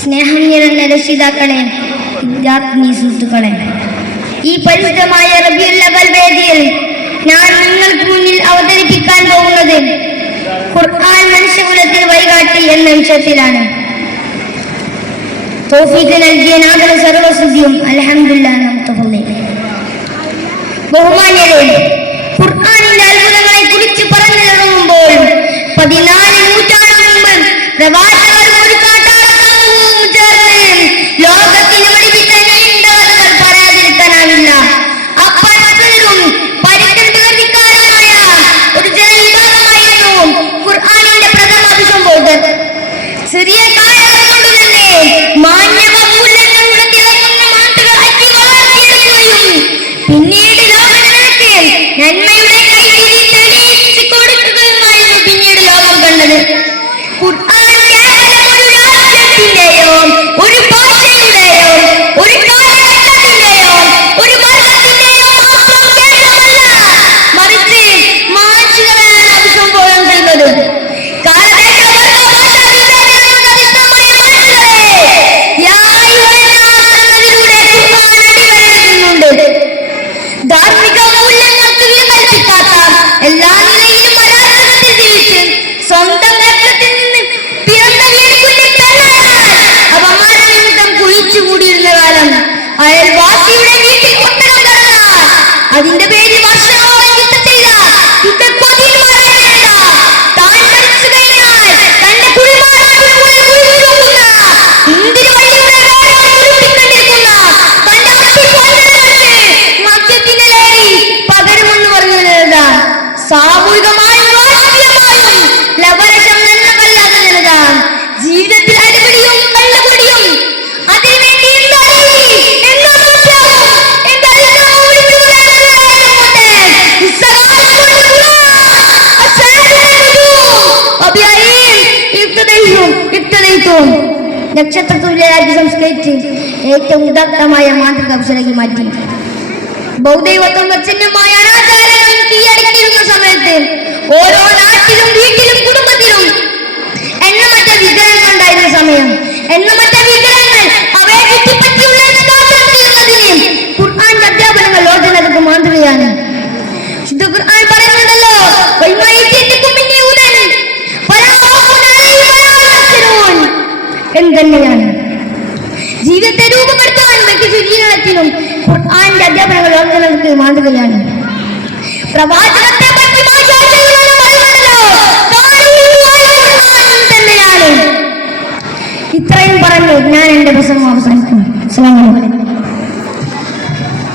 സ്നേഹം നിറഞ്ഞ രക്ഷിതാക്കളെ, വിദ്യാർത്ഥിനി സുഹൃത്തുക്കളെ, ഈ പരിശുദ്ധമായ റബീഉൽ അവ്വൽ വേദിയിൽ ഞാൻ നിങ്ങൾക്ക് മുന്നിൽ അവതരിപ്പിക്കാൻ പോകുന്നത് ഖുർആൻ മനുഷ്യകുലത്തിന് വഴികാട്ടി എന്ന വിഷയത്തിലാണ്. തൗഫീഖ് നൽകിയ നാഥന് സർവസ്തുതിയും അൽഹംദുലില്ലാഹ്. ബഹുമാന്യരെ, ഖുർആനിന്റെ അത്ഭുതങ്ങളെ കുറിച്ച് പറഞ്ഞു തുടങ്ങുമ്പോൾ 14 നൂറ്റാണ്ട് മുമ്പ് പ്രവാചകരും ഒരു കാട്ടാള സമൂഹവും ചേർന്ന് ലോകത്തിന് പഠിപ്പിച്ച നീണ്ട കഥകൾ പറയാതിരിക്കാനാവില്ല. അപ്പരസ്പരരും പരിചയക്കാരായ ഒരു ജനവിഭാഗമായിരുന്നു ഖുർആനിന്റെ പ്രഥമ അഭിസംബോധകർ. ചെറിയ കാലങ്ങൾ കൊണ്ട് തന്നെ മാന്യവ മൂല്യങ്ങളുടെ തിളങ്ങുന്ന മാട്ടുകൾ അറ്റി വളർത്തിയെടുക്കുകയും പിന്നീട് ലോകജനതയ്ക്ക് നന്മയുടെ കൈപിടി തെളിയിച്ചു കൊടുക്കുകയുമായിരുന്നു പിന്നീട് ലോകം കണ്ടത്. ഖുർആൻ കേവലം ഒരു രാജ്യത്തിന്റെയോ ഒരു ഭാഷയുടെയോ ഒരു കാലഘട്ടത്തിന്റെയോ ഒരു വർഗത്തിന്റെയോ മാത്രം കേരളമല്ല, മറിച്ച് മാനുഷികമാണ് അഭിസംബോധന ചെയ്യുന്നത്. ധാർമ്മിക മൂല്യങ്ങൾക്ക് വികൽപ്പിക്കാത്ത എല്ലാ നിലയിലും അരാജകത്തിൽ ജീവിച്ച് സ്വന്തം രക്തത്തിൽ നിന്ന് പിറന്ന അപമാനനിമിത്തം കുഴിച്ചുകൂടിയിരുന്ന കാലം, അയൽവാസിയുടെ വീട്ടിൽ ഒട്ടകം കടന്നാൽ അതിന്റെ പേരിൽ വർഷങ്ങളോളം യുദ്ധം ചെയ്ത യുദ്ധക്കോതിന്മാരായിരുന്ന താൻ മരിച്ചു കഴിഞ്ഞാൽ തന്റെ കുഴിമാടത്തിന് മുന്നിൽ കുഴിച്ചുനോക്കുന്ന ഇന്ദിര വള്ളിയുടെ ഉരുട്ടിക്കൊണ്ടിരിക്കുന്ന തന്റെ അസ്ഥിപോഞ്ചകങ്ങൾക്ക് മദ്യത്തിന്റെ ലഹരി പകരുമെന്ന് പറഞ്ഞതാണ്. സാമൂഹികമായും രാഷ്ട്രീയമായും ലവലശം നന്മകല്ലാതെ നിലതാണ്. ജീവിതത്തിൽ അടിപിടിയും കള്ളപടിയും അതിനുവേണ്ടി നക്ഷത്രത്തുല്യ രാജ്യ സംസ്കരിച്ച് ഏറ്റവും ഉദാത്തമായ മാതൃക അവസരമാക്കി മാറ്റി. ബൗദ്ധൈവത്വം പ്രച്ഛന്നമായ അനാചാരങ്ങളും കീഴടക്കിയിരുന്ന സമയത്ത് ഓരോ നാട്ടിലും വീട്ടിലും കുടുംബത്തിലും എണ്ണമറ്റ വിഗ്രഹങ്ങൾ ഉണ്ടായിരുന്ന സമയം, എണ്ണമറ്റ വിഗ്രഹങ്ങൾ അവയെ ചുറ്റിപ്പറ്റിയുള്ള ഖുർആന്റെ അധ്യാപനങ്ങൾ ലോകജനതയ്ക്ക് മാതൃകയാണ്. ശുദ്ധ ഖുർആൻ പറയുന്നുണ്ടല്ലോ, എന്തുതന്നെയാണ് ജീവിതത്തെ രൂപപ്പെടുത്താൻ വ്യക്തി ജീവിതത്തിനും ഖുർആന്റെ അധ്യാപനങ്ങൾ ലോകജനതയ്ക്ക് മാതൃകയാണ്. പ്രവാചകത്തെ പറ്റി തന്നെയാണ്. ഇത്രയും പറഞ്ഞു ഞാൻ എന്റെ പ്രസംഗം അവസാനിക്കുന്നു. അസ്സലാമു അലൈക്കും.